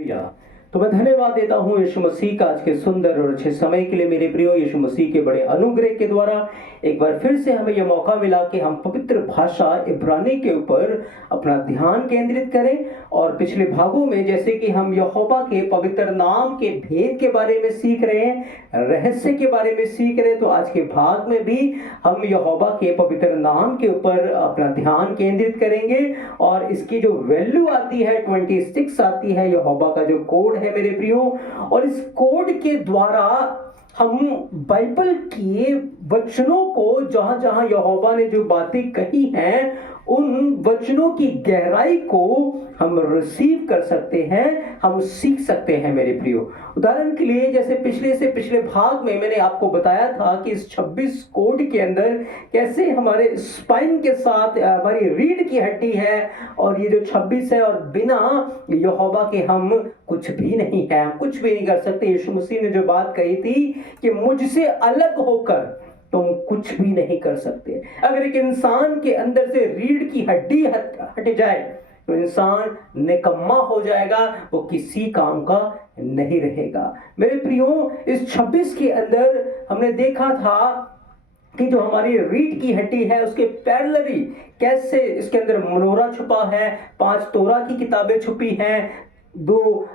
या तो मैं धन्यवाद देता हूं यीशु मसीह का आज के सुंदर और अच्छे समय के लिए। मेरे प्रियो, यीशु मसीह के बड़े अनुग्रह के द्वारा एक बार फिर से हमें यह मौका मिला कि हम पवित्र भाषा इब्रानी के ऊपर अपना ध्यान केंद्रित करें। और पिछले भागों में जैसे कि हम यहोवा के पवित्र नाम के भेद के बारे में सीख रहे हैं, रहस्य के बारे में सीख रहे हैं, तो आज के भाग में भी हम यहोवा के पवित्र नाम के ऊपर अपना ध्यान केंद्रित करेंगे। और इसकी जो वैल्यू आती है 26 आती है, यहोवा का जो कोड है मेरे प्रियो। और इस कोड के द्वारा हम बाइबल के वचनों को, जहां जहां यहोवा ने जो बातें कही हैं, उन वचनों की गहराई को हम रिसीव कर सकते हैं, हम सीख सकते हैं मेरे प्रियो। उदाहरण के लिए जैसे पिछले भाग में मैंने आपको बताया था कि इस 26 कोड के अंदर कैसे हमारे स्पाइन के साथ हमारी रीढ़ की हड्डी है, और ये जो 26 है, और बिना यहोवा के हम कुछ भी नहीं है, हम कुछ भी नहीं कर सकते। यीशु मसीह ने जो बात कही थी कि मुझसे अलग होकर तुम कुछ भी नहीं कर सकते। अगर एक इंसान के अंदर से रीढ़ की हड्डी हट जाए तो इंसान निकम्मा हो जाएगा, वो किसी काम का नहीं रहेगा। मेरे प्रियो, इस 26 के अंदर हमने देखा था कि जो हमारी रीढ़ की हड्डी है उसके पैरेलली कैसे इसके अंदर मनोरा छुपा है, 5 तोरा की किताबें छुपी हैं, 2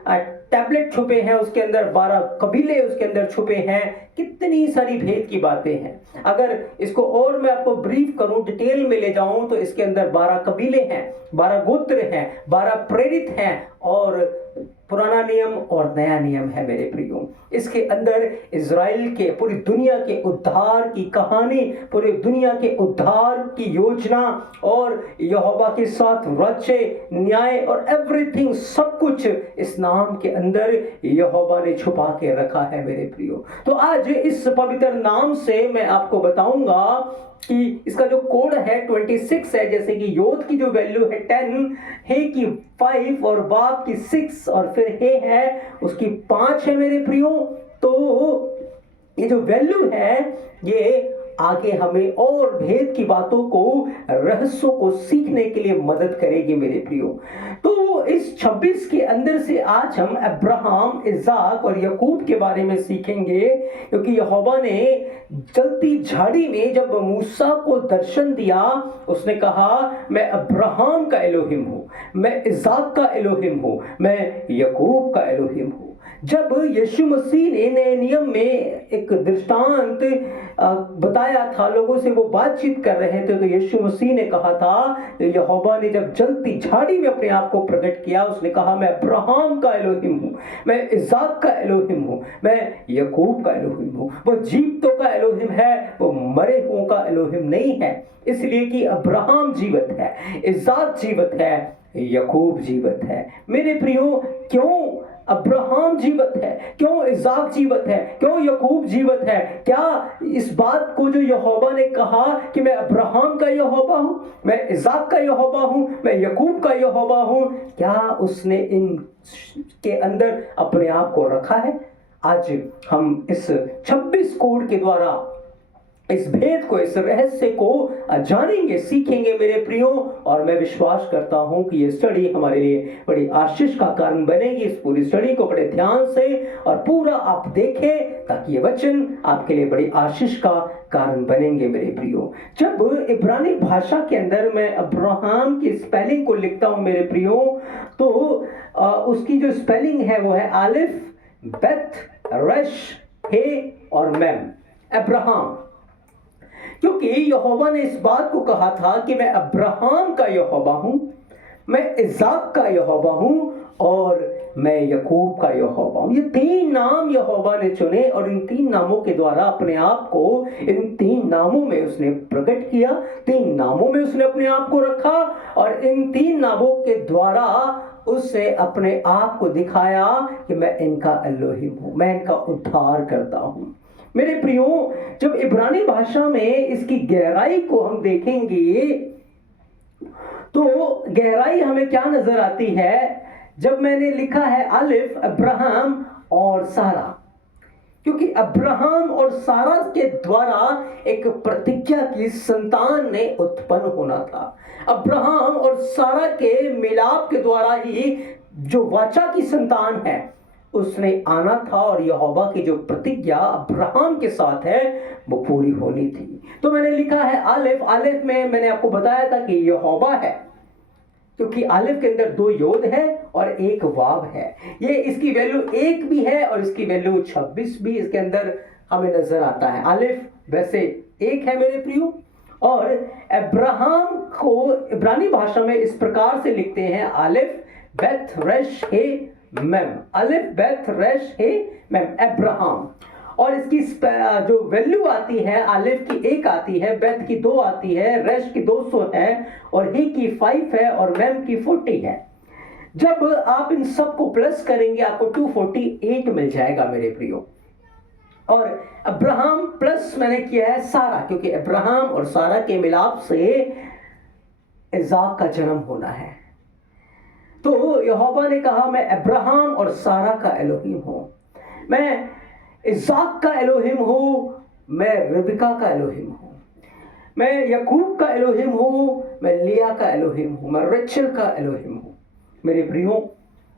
टैबलेट छुपे हैं उसके अंदर, 12 कबीले उसके अंदर छुपे हैं। कितनी सारी भेद की बातें हैं। अगर इसको और मैं आपको ब्रीफ करूं, डिटेल में ले जाऊं, तो इसके अंदर 12 कबीले हैं, 12 गोत्र हैं, 12 प्रेरित हैं, और पुराना नियम और नया नियम है मेरे प्रियो। इसके अंदर इज़राइल के, पूरी दुनिया के उद्धार की कहानी, पूरी दुनिया के उद्धार की योजना, और यहोवा के साथ राज्य, न्याय और एवरीथिंग, सब कुछ इस नाम के अंदर यहोवा ने छुपा के रखा है मेरे प्रियो। तो आज इस पवित्र नाम से मैं आपको बताऊंगा कि इसका जो कोड है 26 है। जैसे कि योद की जो वैल्यू है 10, हे की 5, और बाप की 6, और फिर हे है उसकी 5 है मेरे प्रियो। तो ये जो वैल्यू है, ये आगे हमें और भेद की बातों को, रहस्यों को सीखने के लिए मदद करेगी मेरे प्रियो। तो इस 26 के अंदर से आज हम अब्राहम, इज़ाक और याकूब के बारे में सीखेंगे, क्योंकि यहोवा ने जलती झाड़ी में जब मूसा को दर्शन दिया, उसने कहा मैं अब्राहम का एलोहिम हूं, मैं इज़ाक का एलोहिम हूं, मैं याकूब का एलोहिम हूं। जब यीशु मसीह ने नए नियम में एक दृष्टांत बताया था, लोगों से वो बातचीत कर रहे थे, तो यीशु मसीह ने कहा था, यहोवा ने जब जलती झाड़ी में अपने आप को प्रकट किया, उसने कहा मैं अब्राहम का एलोहिम हूं, मैं इज़ाक का एलोहिम हूं, मैं याकूब का एलोहिम हूं। वो जीवितों का एलोहिम है, वो मरे हुओं का एलोहिम नहीं है। इसलिए कि अब्राहम जीवित है, इज़ाक जीवित है, याकूब जीवित है। मेरे प्रियो, क्यों अब्राहम जीवित है, क्यों इज़ाक जीवित है, क्यों याकूब जीवित है? क्या इस बात को जो यहोवा ने कहा कि मैं अब्राहम का यहोवा हूं, मैं इज़ाक का यहोवा हूं, मैं याकूब का यहोवा हूं, क्या उसने इन के अंदर अपने आप को रखा है? आज हम इस 26 कोड के द्वारा इस भेद को, इस रहस्य को जानेंगे, सीखेंगे मेरे प्रियो। और मैं विश्वास करता हूं कि ये स्टडी हमारे लिए बड़ी आशीष का कारण बनेगी। इस पूरी स्टडी को बड़े ध्यान से और पूरा आप देखें, ताकि ये वचन आपके लिए बड़ी आशीष का कारण बनेंगे मेरे प्रियो। जब इब्रानी भाषा के अंदर मैं अब्राहम की स्पेलिंग को लिखता हूं मेरे प्रियो, तो उसकी जो स्पेलिंग है वो है आलिफ, बेथ, रश, हे और मैम, अब्राहम। क्योंकि यहोवा ने इस बात को कहा था कि मैं अब्राहम का यहोवा हूं, मैं इज़ाक का यहोवा हूं, और मैं याकूब का यहोवा हूं। ये 3 नाम यहोवा ने चुने, और इन 3 नामों के द्वारा अपने आप को इन 3 नामों में उसने प्रकट किया, 3 नामों में उसने अपने आप को रखा, और इन 3 नामों के द्वारा उसने अपने आप को दिखाया कि मैं इनका एलोहिम हूं, मैं इनका उद्धार करता हूं। मेरे प्रियो, जब इब्रानी भाषा में इसकी गहराई को हम देखेंगे, तो गहराई हमें क्या नजर आती है? जब मैंने लिखा है अलिफ, अब्राहम और सारा, क्योंकि अब्राहम और सारा के द्वारा एक प्रतिज्ञा की संतान ने उत्पन्न होना था। अब्राहम और सारा के मिलाप के द्वारा ही जो वाचा की संतान है उसने आना था और यहोवा की जो प्रतिज्ञा अब्राहम के साथ है वो पूरी होनी थी। तो मैंने लिखा है आलिफ। आलिफ में मैंने आपको बताया था कि यहोवा है, क्योंकि आलिफ के अंदर 2 योद है और 1 वाव है। ये इसकी वैल्यू 1 भी है और इसकी वैल्यू 26 भी इसके अंदर हमें नजर आता है। आलिफ वैसे 1 है मेरे प्रियो, और अब्राहम को इब्रानी भाषा में इस प्रकार से लिखते हैं आलिफ बेथ रेश हे मेम। अलिफ बेथ रेश हे मेम, अब्राहम। और इसकी जो वैल्यू आती है, अलिफ की 1 आती है, बेथ की 2 आती है, रेश की 200 है और हे की 5 है और मेम की 40 है। जब आप इन सब को प्लस करेंगे आपको 248 मिल जाएगा मेरे प्रियो। और अब्राहम प्लस मैंने किया है सारा, क्योंकि अब्राहम और सारा के मिलाप से इज़ाक का जन्म होना है। तो यहोवा ने कहा मैं अब्राहम और सारा का एलोहिम हूं, मैं इज़ाक का एलोहिम हूं, मैं रिबका का एलोहिम हूं, मैं याकूब का एलोहिम हूं, मैं लिया का एलोहिम हूं, मैं रेचल का एलोहिम हूं। मेरे प्रियो,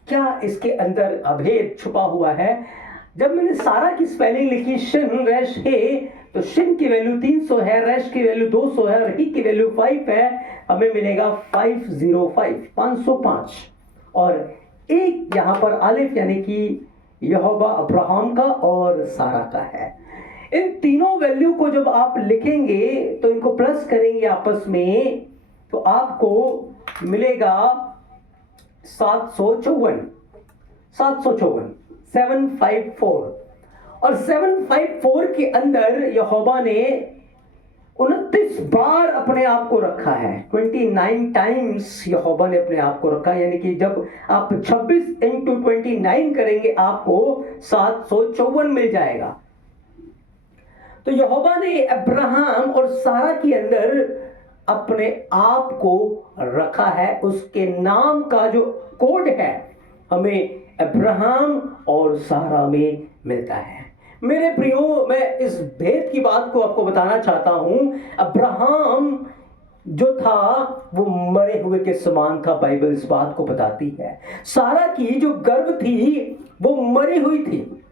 क्या इसके अंदर अभेद छुपा हुआ है? जब मैंने सारा की स्पेलिंग लिखी शिन रेश हे, तो शिन की वैल्यू 300 है, रेश की वैल्यू 200 है और ही की वैल्यू 5 है। हमें मिलेगा 505, 505। और एक यहां पर आलिफ यानी कि यहोवा अब्राहम का और सारा का है। इन तीनों वैल्यू को जब आप लिखेंगे तो इनको प्लस करेंगे आपस में, तो आपको मिलेगा 754, 754। और 754 के अंदर यहोवा ने 29 बार अपने आप को रखा है। 29 टाइम्स यहोवा ने अपने आप को रखा है, यानी कि जब आप 26 इंटू 29 करेंगे आपको 754 मिल जाएगा। तो यहोवा ने अब्राहम और सारा के अंदर अपने आप को रखा है। उसके नाम का जो कोड है हमें अब्राहम और सारा में मिलता है। मेरे प्रियो, मैं इस भेद की बात को आपको बताना चाहता हूं। अब्राहम जो था वो मरे हुए के समान था, बाइबल इस बात को बताती है। सारा की जो गर्भ थी वो मरी हुई थी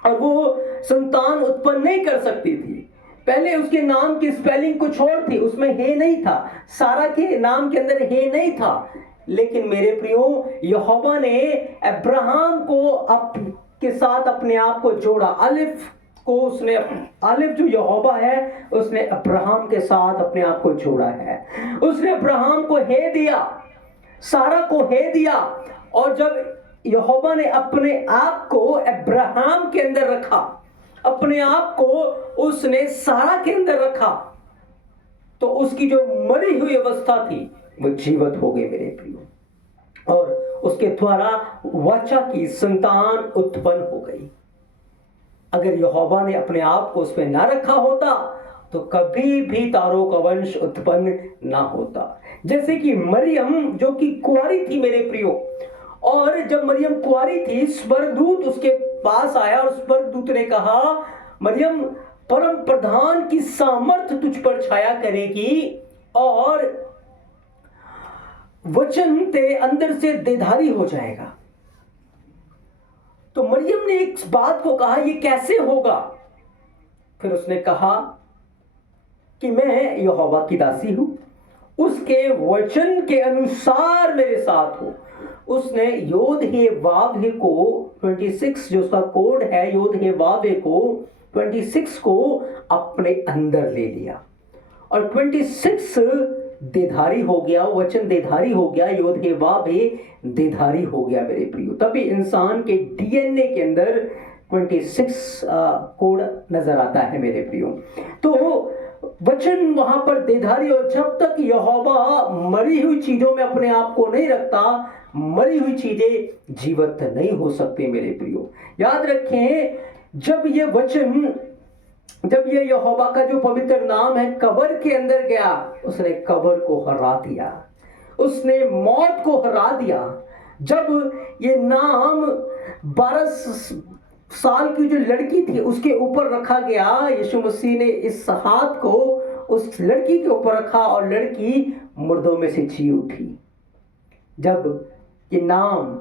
और वो संतान उत्पन्न नहीं कर सकती थी। पहले उसके नाम की स्पेलिंग कुछ और थी, उसमें हे नहीं था, सारा के नाम के अंदर हे नहीं था। लेकिन मेरे प्रियो, यहोवा ने अब्राहम को के साथ अपने आप को जोड़ा। अलिफ को उसने, अलिफ जो यहोवा है उसने अब्राहम के साथ अपने आप को जोड़ा है। उसने अब्राहम को हे दिया, सारा को हे दिया, और जब यहोवा ने अपने आप को अब्राहम के अंदर रखा, अपने आप को उसने सारा के अंदर रखा, तो उसकी जो मरी हुई अवस्था थी वो जीवित हो गई मेरे प्रियो, और उसके द्वारा वाचा की संतान उत्पन्न हो गई। अगर यहोवा ने अपने आप को उसमें ना रखा होता तो कभी भी तारों का वंश उत्पन्न ना होता। जैसे कि मरियम जो कि कुंवारी थी मेरे प्रियो, और जब मरियम कुंवारी थी स्वर्गदूत उसके पास आया और स्वर्गदूत ने कहा, मरियम परम प्रधान की सामर्थ तुझ पर छाया करेगी और वचन तेरे अंदर से देधारी हो जाएगा। तो मरियम ने एक बात को कहा, ये कैसे होगा? फिर उसने कहा कि मैं यहोवा की दासी हूं, उसके वचन के अनुसार मेरे साथ हो। उसने योद हे वाव हे को 26 जो उसका कोड है, योद हे वाव हे को 26 को अपने अंदर ले लिया और 26 देधारी हो गया, वचन देधारी हो गया, योद हे वाव हे देधारी हो गया मेरे प्रियो। तभी इंसान के डीएनए के अंदर 26 कोड नजर आता है मेरे प्रियो। तो वचन वहां पर देधारी, और जब तक यहोवा मरी हुई चीजों में अपने आप को नहीं रखता, मरी हुई चीजें जीवित नहीं हो सकती मेरे प्रियो। याद रखें, जब ये वचन, जब ये यहोवा का जो पवित्र नाम है कब्र के अंदर गया, उसने कब्र को हरा दिया, उसने मौत को हरा दिया। जब ये नाम 12 साल की जो लड़की थी उसके ऊपर रखा गया, यीशु मसीह ने इस हाथ को उस लड़की के ऊपर रखा और लड़की मुर्दों में से जी उठी। जब ये नाम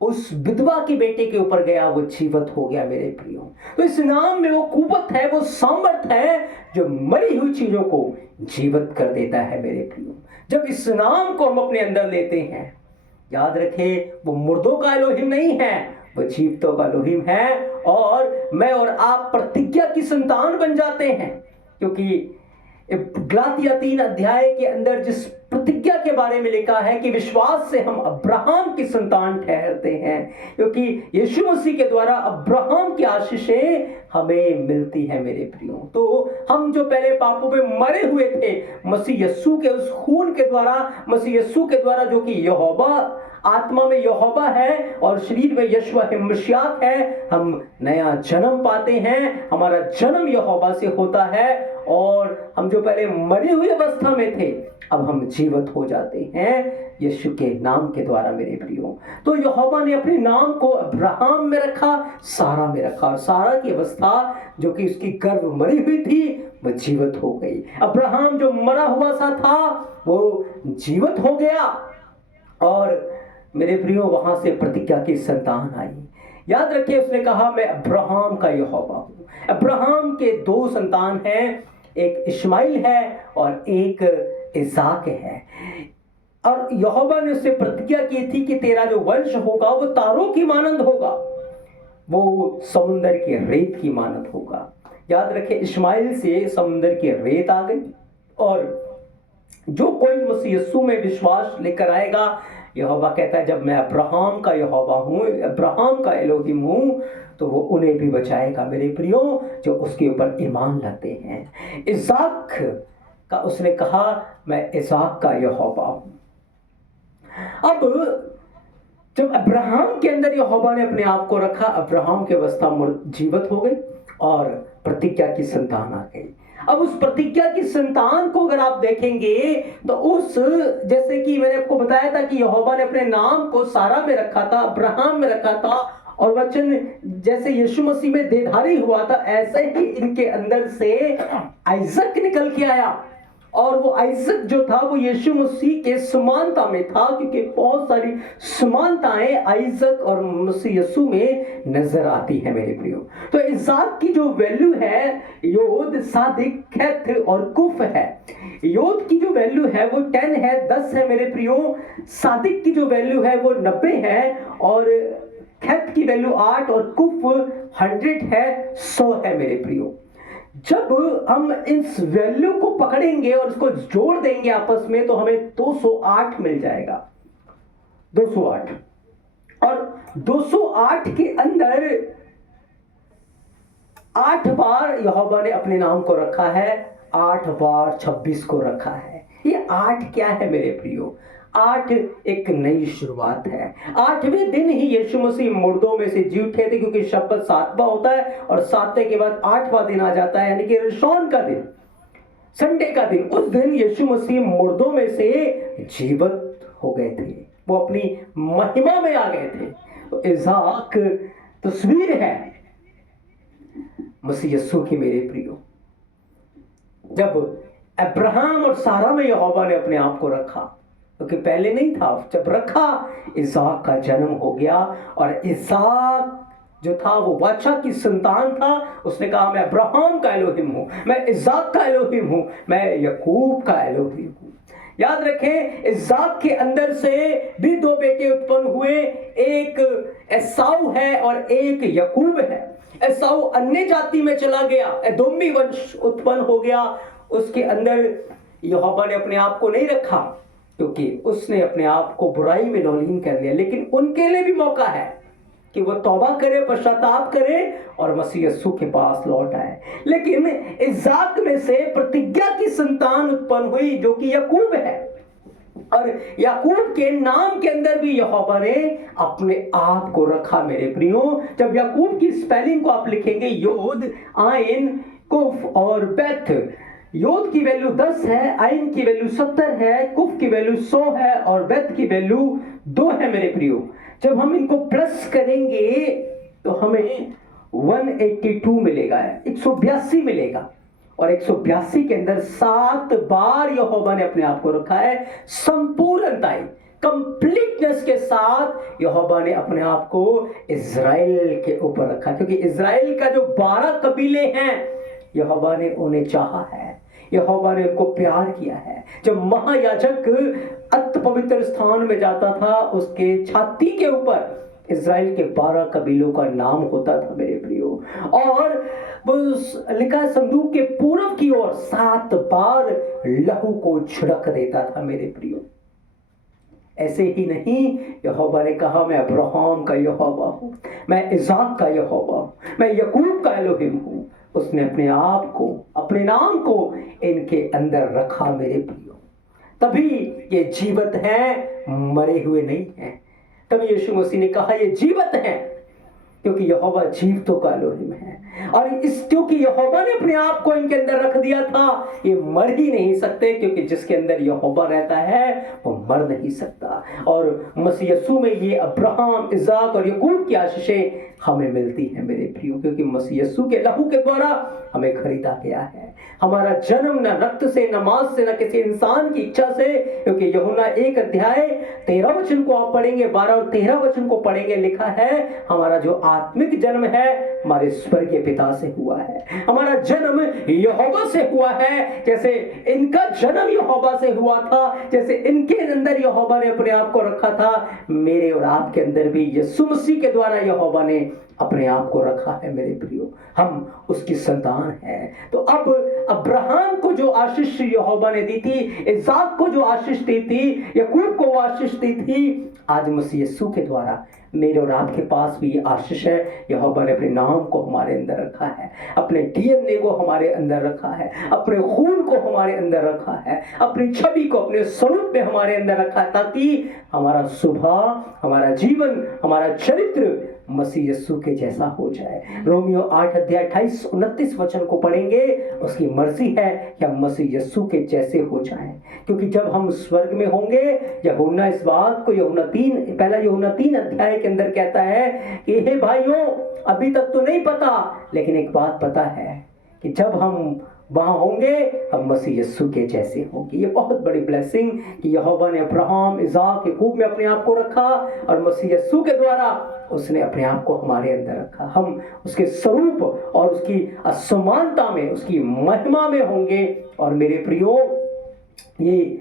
उस विधवा के बेटे के ऊपर गया, वो जीवित हो गया मेरे प्रियो। तो इस नाम में वो कुवत है, वो सामर्थ है जो मरी हुई चीजों को जीवित कर देता है मेरे प्रियो। जब इस नाम को हम अपने अंदर लेते हैं, याद रखें, वो मुर्दों का एलोहिम नहीं है, वो जीवितों का एलोहिम है। और मैं और आप प्रतिज्ञा की संतान बन जाते हैं, क्योंकि गलातिया 3 अध्याय के अंदर जिस प्रतिज्ञा के बारे में लिखा है कि विश्वास से हम अब्राहम की संतान ठहरते हैं, क्योंकि यीशु मसीह के द्वारा अब्राहम की आशीषें हमें मिलती है मेरे प्रियो। तो हम जो पहले पापों में मरे हुए थे, मसीह यीशु के उस खून के द्वारा, मसीह यीशु के द्वारा, जो कि यहोवा आत्मा में यहोवा है और शरीर में यशवा मसीह है, हम नया जन्म पाते हैं। हमारा जन्म यहोवा से होता है और हम जो पहले मरी हुई अवस्था में थे, अब हम जीवित हो जाते हैं यीशु के नाम के द्वारा मेरे प्रियो। तो यहोवा ने अपने नाम को अब्राहम में रखा, सारा में रखा, और सारा की अवस्था जो कि उसकी गर्भ मरी हुई थी, वो जीवित हो गई। अब्राहम जो मरा हुआ सा था, वो जीवित हो गया, और मेरे प्रियो वहां से प्रतिज्ञा की संतान आई। याद रखिए, उसने कहा मैं अब्राहम का यहोवा हूं। अब्राहम के 2 संतान हैं, एक इश्माइल है और एक इसाक है। और यहोवा ने उससे प्रतिज्ञा की थी कि तेरा जो वंश होगा वो तारों की मानंद होगा, वो समुंदर की रेत की मानंद होगा। याद रखें, इश्माइल से समुंदर की रेत आ गई, और जो कोई मसीह यीशु में विश्वास लेकर आएगा, यहोवा कहता है जब मैं अब्राहम का यहोवा हूँ, अब्राहम का एलोहिम हूँ, तो वो उन्हें भी बचाएगा मेरे प्रियो जो उसके ऊपर ईमान लाते हैं। इसाक का उसने कहा मैं इसाक का यहोवा हूँ। अब जब अब्राहम के अंदर यहोवा ने अपने आप को रखा, अब्राहम की अवस्था जीवित हो गई और प्रतिज्ञा की संतान आ गई। अब उस प्रतिज्ञा की संतान को अगर आप देखेंगे तो उस, जैसे कि मैंने आपको बताया था कि यहोवा ने अपने नाम को सारा में रखा था, अब्राहम में रखा था, और वचन जैसे यीशु मसीह में देहधारी हुआ था, ऐसे ही इनके अंदर से आइजक निकल के आया। और वो आइजक जो था वो यीशु मसीह के समानता में था, क्योंकि बहुत सारी समानताएं आइजक और मसीह यीशु में नजर आती है मेरे प्रियो। तो इसाक की जो वैल्यू है, योद, सादिक, खैथ और कुफ है। योद की जो वैल्यू है वो 10 है, 10 है मेरे प्रियो। सादिक की जो वैल्यू है वो 90 है, और खैथ की वैल्यू 8, और कुफ 100 है, 100 है मेरे प्रियो। जब हम इस वैल्यू को पकड़ेंगे और इसको जोड़ देंगे आपस में, तो हमें 208 मिल जाएगा, 208। और 208 के अंदर 8 बार यहोवा ने अपने नाम को रखा है, 8 बार 26 को रखा है। ये 8 क्या है मेरे प्रियो? 8 एक नई शुरुआत है। 8वें दिन ही यीशु मसीह मुर्दों में से जी उठे थे, क्योंकि शब्द 7वां होता है और 7वें के बाद 8वां दिन आ जाता है, यानी कि रशौन का दिन, संडे का दिन। उस दिन यीशु मसीह मुर्दों में से जीवित हो गए थे, वो अपनी महिमा में आ गए थे। तो इसाक तस्वीर है मसीह यीशु की मेरे प्रियो। जब अब्राहम और सारा में यहोवा ने अपने आप को रखा, क्योंकि पहले नहीं था, जब रखा इसाक का जन्म हो गया। और इसाक जो था वो बादशाह की संतान था। उसने कहा मैं अब्राहम का एलोहिम हूं, मैं इसाक का एलोहिम हूं, मैं याकूब का एलोहिम हूं। याद रखें, इसाक के अंदर से भी 2 बेटे उत्पन्न हुए, एक एसाऊ है और एक याकूब है। एसाऊ अन्य जाति में चला गया, एदोमी वंश उत्पन्न हो गया। उसके अंदर यहोवा ने अपने आप को नहीं रखा, क्योंकि उसने अपने आप को बुराई में नौलीन कर लिया। लेकिन उनके लिए भी मौका है कि वो तौबा करे, पश्चाताप करे और मसीह यीशु के पास लौट आए। लेकिन इसाक में से प्रतिज्ञा की संतान उत्पन्न हुई, जो कि याकूब है। और याकूब के नाम के अंदर भी यहोवा ने अपने आप को रखा मेरे प्रियो। जब याकूब की स्पेलिंग को आप लिखेंगे, योद, आइन, कुफ और बेथ। योद की वैल्यू 10 है, आइन की वैल्यू 70 है, कुफ की वैल्यू 100 है और बेथ की वैल्यू 2 है मेरे प्रियो। जब हम इनको प्लस करेंगे तो हमें 182 मिलेगा, 182 मिलेगा। और 182 के अंदर 7 बार यहोवा ने अपने आप को रखा है। संपूर्णताई, कंप्लीटनेस के साथ यहोवा ने अपने आप को इज़राइल के ऊपर रखा, क्योंकि इज़राइल का जो 12 कबीले हैं यहोवा ने उन्हें चाहा है, यहोवा ने उनको प्यार किया है। जब महायाजक अति पवित्र स्थान में जाता था, उसके छाती के ऊपर इज़राइल के 12 कबीलों का नाम होता था मेरे प्रियो। और लिखा है संदूक के पूरब की ओर 7 बार लहू को छिड़क देता था मेरे प्रियो। ऐसे ही नहीं, यहोवा ने कहा मैं अब्राहम का यहोवा हूं, मैं इसाक का यहोवा हूं, मैं याकूब का एलोहिम हूं। उसने अपने आप को, अपने नाम को इनके अंदर रखा मेरे प्रियो। तभी ये जीवित हैं, मरे हुए नहीं हैं। तभी यीशु मसीह ने कहा ये जीवित हैं, क्योंकि यहोवा जीवितों का एलोहिम है। और क्योंकि यहोवा ने अपने आप को इनके अंदर रख दिया था, ये मर ही नहीं सकते, क्योंकि जिसके अंदर यहोवा रहता है वो मर नहीं सकता। और मसीह यीशु में ये अब्राहम, इसाक और याकूब की आशीषें हमें मिलती हैं मेरे प्रियो, क्योंकि मसीह यीशु के लहू के द्वारा हमें खरीदा गया है। हमारा जन्म न रक्त से, न मांस से, न किसी इंसान की इच्छा से, क्योंकि यूहन्ना 1 अध्याय 13 वचन को आप पढ़ेंगे, 12 और 13 वचन को पढ़ेंगे, लिखा है हमारा जो आत्मिक जन्म है हमारे स्वर्गीय पिता से हुआ है। हमारा जन्म यहोवा से हुआ है, जैसे इनका जन्म यहोवा से हुआ था, जैसे इनके अंदर यहोवा ने अपने आप को रखा था, मेरे और आपके अंदर भी यीशु मसीह के द्वारा यहोवा ने अपने आप को रखा है मेरे प्रियो। हम उसकी संतान हैं। तो अब अब्राहम को जो आशीष यहोवा ने दी थी, इसाक को जो आशीष दी थी, याकूब को वो आशीष दी थी, आज मसीह यीशु के द्वारा मेरे और आपके पास भी ये आशीष है। यहोवा ने अपने नाम को हमारे अंदर रखा है, अपने डीएनए को हमारे अंदर रखा है, अपने खून को हमारे अंदर रखा है, अपनी छवि को अपने स्वरूप में हमारे अंदर रखा है, ताकि हमारा स्वभाव, हमारा जीवन, हमारा चरित्र मसीह यीशु के जैसा हो जाए। रोमियो 8 अध्याय 28-29 वचन को पढ़ेंगे, उसकी मर्जी है कि हम मसीह यीशु के जैसे हो जाएं, क्योंकि जब हम स्वर्ग में होंगे, यूहन्ना इस बात को पहला यूहन्ना 3 अध्याय के अंदर कहता है कि हे भाइयों, अभी तक तो नहीं पता, लेकिन एक बात पता है कि जब हम वहां होंगे हम मसीह यीशु के जैसे होंगे। ये बहुत बड़ी ब्लेसिंग कि यहोवा ने अब्राहम, इसाक, याकूब में अपने आप को रखा, और मसीह यीशु के द्वारा उसने अपने आप को हमारे अंदर रखा। हम उसके स्वरूप और उसकी असमानता में, उसकी महिमा में होंगे। और मेरे प्रियो, ये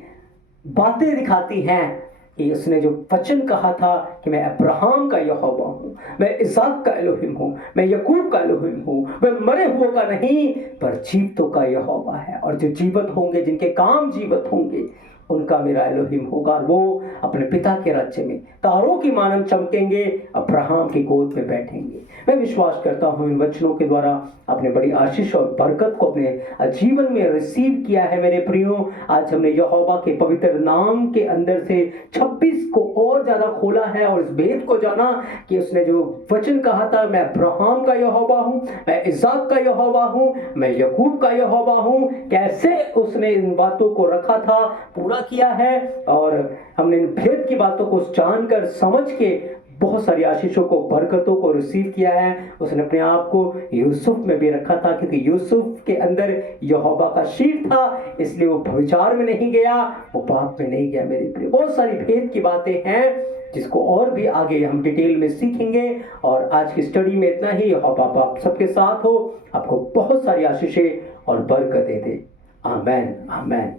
बातें दिखाती हैं कि उसने जो वचन कहा था कि मैं अब्राहम का यहोवा हूँ, मैं इसाक का एलोहिम हूँ, मैं याकूब का एलोहिम हूँ, मैं मरे हुए का नहीं पर जीवितों का यहोवा है। और जो जीवित होंगे, जिनके काम जीवित होंगे, उनका मेरा एलोहिम होगा। वो अपने पिता के राज्य में तारों की मानन चमकेंगे, अब्राहम की गोद में बैठेंगे। मैं विश्वास करता हूँ इन वचनों के द्वारा अपने बड़ी आशीष और बरकत को अपने जीवन में रिसीव किया है मेरे प्रियो। आज हमने यहोवा के पवित्र नाम के अंदर से 26 को और ज्यादा खोला है और इस भेद को जाना कि उसने जो वचन कहा था, मैं अब्राहम का यहोवा हूँ, मैं इसाक का यहोवा हूँ, मैं याकूब का यहोवा हूँ, कैसे उसने इन बातों को रखा था, पूरा किया है। और हमने इन भेद की बातों को जानकर, समझ के बहुत सारी आशीषों को, बरकतों को रिसीव किया है। उसने अपने आप को यूसुफ में भी रखा था, क्योंकि यूसुफ के अंदर यहोवा का शीर था, इसलिए वो व्यभिचार में नहीं गया, वो पाप में नहीं गया। मेरे प्रिय, बहुत सारी भेद की बातें हैं जिसको और भी आगे हम डिटेल में सीखेंगे। और आज की स्टडी में इतना ही। यहोवा आप सबके साथ हो, आपको बहुत सारी आशीषें और बरकतें दे। आमेन, आमेन।